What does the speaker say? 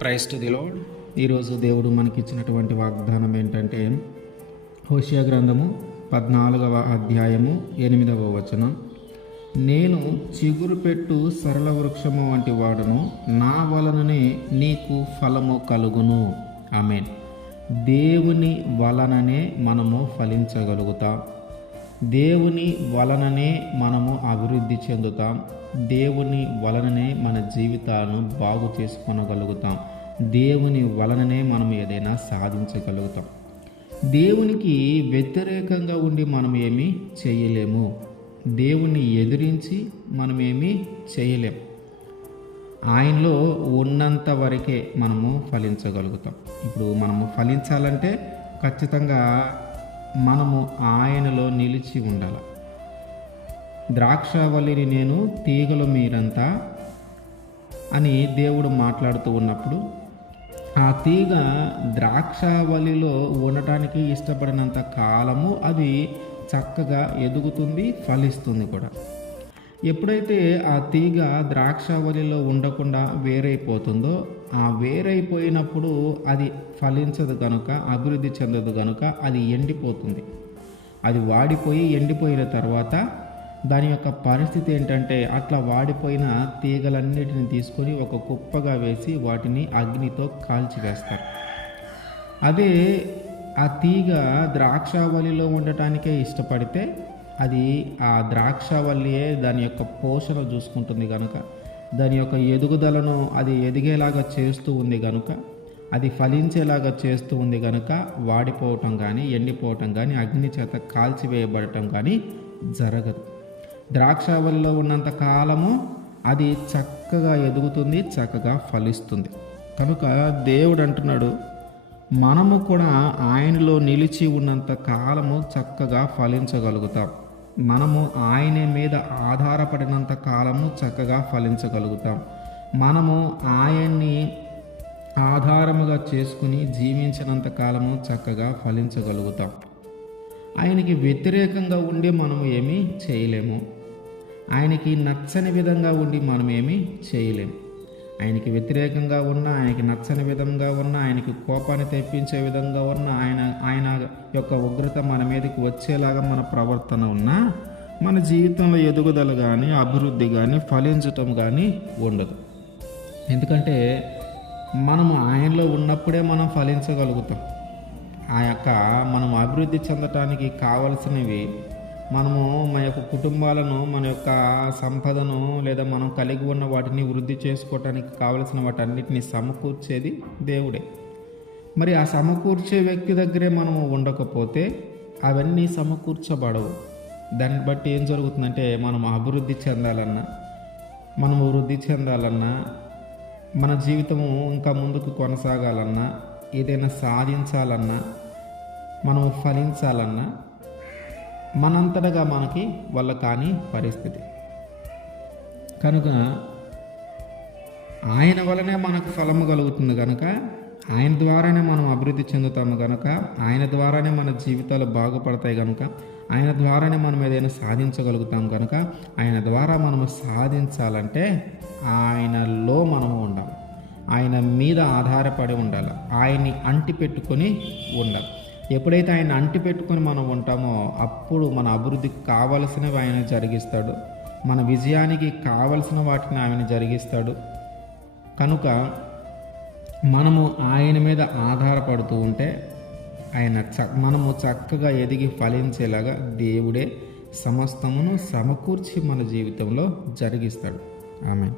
ప్రైస్టు the load ఈరోజు దేవుడు మనకిచ్చినటువంటి వాగ్దానం ఏంటంటే హోషియా గ్రంథము పద్నాలుగవ అధ్యాయము ఎనిమిదవ వచనం. నేను చిగురు పెట్టు సరళ వృక్షము వంటి వాడును నా వలననే నీకు ఫలము కలుగును. ఆమెన్. దేవుని వలననే మనము ఫలించగలుగుతాం. దేవుని వలననే మనము అభివృద్ధి చెందుతాం. దేవుని వలననే మన జీవితాలను బాగు చేసుకొనగలుగుతాం. దేవుని వలననే మనం ఏదైనా సాధించగలుగుతాం. దేవునికి వ్యతిరేకంగా ఉండి మనం ఏమీ చేయలేము. దేవుని ఎదిరించి మనం ఏమీ చేయలేము ఆయనలో ఉన్నంత వరకే మనము ఫలించగలుగుతాం. ఇప్పుడు మనము ఫలించాలంటే ఖచ్చితంగా మనము ఆయనలో నిలిచి ఉండాలి. ద్రాక్షవల్లిని నేను తీగలు మీరంతా అని దేవుడు మాట్లాడుతూ ఉన్నప్పుడు ఆ తీగ ద్రాక్షవల్లిలో ఉండటానికి ఇష్టపడినంత కాలము అది చక్కగా ఎదుగుతుంది ఫలిస్తుంది కూడా. ఎప్పుడైతే ఆ తీగ ద్రాక్షవల్లిలో ఉండకుండా వేరైపోతుందో వేరైపోయినప్పుడు అది ఫలించదు కనుక అభివృద్ధి చెందదు కనుక అది ఎండిపోతుంది. అది వాడిపోయి ఎండిపోయిన తర్వాత దాని యొక్క పరిస్థితి ఏంటంటే అట్లా వాడిపోయిన తీగలన్నిటిని తీసుకొని ఒక కుప్పగా వేసి వాటిని అగ్నితో కాల్చివేస్తారు అదే ఆ తీగ ద్రాక్షావళిలో ఉండటానికే ఇష్టపడితే అది ఆ ద్రాక్షావల్లియే దాని యొక్క పోషణ చూసుకుంటుంది కనుక దాని యొక్క ఎదుగుదలను అది ఎదిగేలాగా చేస్తూ ఉంది కనుక అది ఫలించేలాగా చేస్తూ ఉంది కనుక వాడిపోవటం కానీ ఎండిపోవటం కానీ అగ్ని చేత కాల్చివేయబడటం కానీ జరగదు. ద్రాక్షావళిలో ఉన్నంత కాలము అది చక్కగా ఎదుగుతుంది చక్కగా ఫలిస్తుంది. కనుక దేవుడు అంటున్నాడు మనము కూడా ఆయనలో నిలిచి ఉన్నంత కాలము చక్కగా ఫలించగలుగుతాం. మనము ఆయన మీద ఆధారపడినంత కాలము చక్కగా ఫలించగలుగుతాం. మనము ఆయన్ని ఆధారముగా చేసుకుని జీవించినంత కాలము చక్కగా ఫలించగలుగుతాం. ఆయనకి వ్యతిరేకంగా ఉండి మనము ఏమీ చేయలేము. ఆయనకి నచ్చని విధంగా ఉండి మనం ఏమీ చేయలేము ఆయనకి వ్యతిరేకంగా ఉన్న ఆయనకి నచ్చని విధంగా ఉన్న ఆయనకి కోపాన్ని తెప్పించే విధంగా ఉన్న ఆయన ఆయన యొక్క ఉగ్రత మన మీదకి వచ్చేలాగా మన ప్రవర్తన ఉన్నా మన జీవితంలో ఎదుగుదల కానీ అభివృద్ధి కానీ ఫలించటం కానీ ఉండదు. ఎందుకంటే మనము ఆయనలో ఉన్నప్పుడే మనం ఫలించగలుగుతాం. ఆ యొక్క మనం అభివృద్ధి చెందటానికి కావలసినవి మనము మన యొక్క కుటుంబాలను మన యొక్క సంపదను లేదా మనం కలిగి ఉన్న వాటిని వృద్ధి చేసుకోవటానికి కావలసిన వాటన్నిటిని సమకూర్చేది దేవుడే. మరి ఆ సమకూర్చే వ్యక్తి దగ్గరే మనము ఉండకపోతే అవన్నీ సమకూర్చబడవు. దాన్ని బట్టి ఏం జరుగుతుందంటే మనం అభివృద్ధి చెందాలన్నా మనం వృద్ధి చెందాలన్నా మన జీవితము ఇంకా ముందుకు కొనసాగాలన్నా ఏదైనా సాధించాలన్నా మనము ఫలించాలన్నా మనంతటగా మనకి వల్ల కాని పరిస్థితి. కనుక ఆయన వలనే మనకు ఫలము కలుగుతుంది కనుక ఆయన ద్వారానే మనం అభివృద్ధి చెందుతాము కనుక ఆయన ద్వారానే మన జీవితాలు బాగుపడతాయి కనుక ఆయన ద్వారానే మనం ఏదైనా సాధించగలుగుతాం కనుక ఆయన ద్వారా మనము సాధించాలంటే ఆయనలో మనము ఉండాలి. ఆయన మీద ఆధారపడి ఉండాలి. ఆయన్ని అంటి పెట్టుకొని ఉండాలి. ఎప్పుడైతే ఆయన అంటి పెట్టుకొని మనం ఉంటామో అప్పుడు మన అభివృద్ధికి కావలసినవి ఆయన జరిగిస్తాడు. మన విజయానికి కావలసిన వాటిని ఆయన జరిగిస్తాడు. కనుక మనము ఆయన మీద ఆధారపడుతూ ఉంటే ఆయన చ మనము చక్కగా ఎదిగి ఫలించేలాగా దేవుడే సమస్తమును సమకూర్చి మన జీవితంలో జరిగిస్తాడు. ఆమె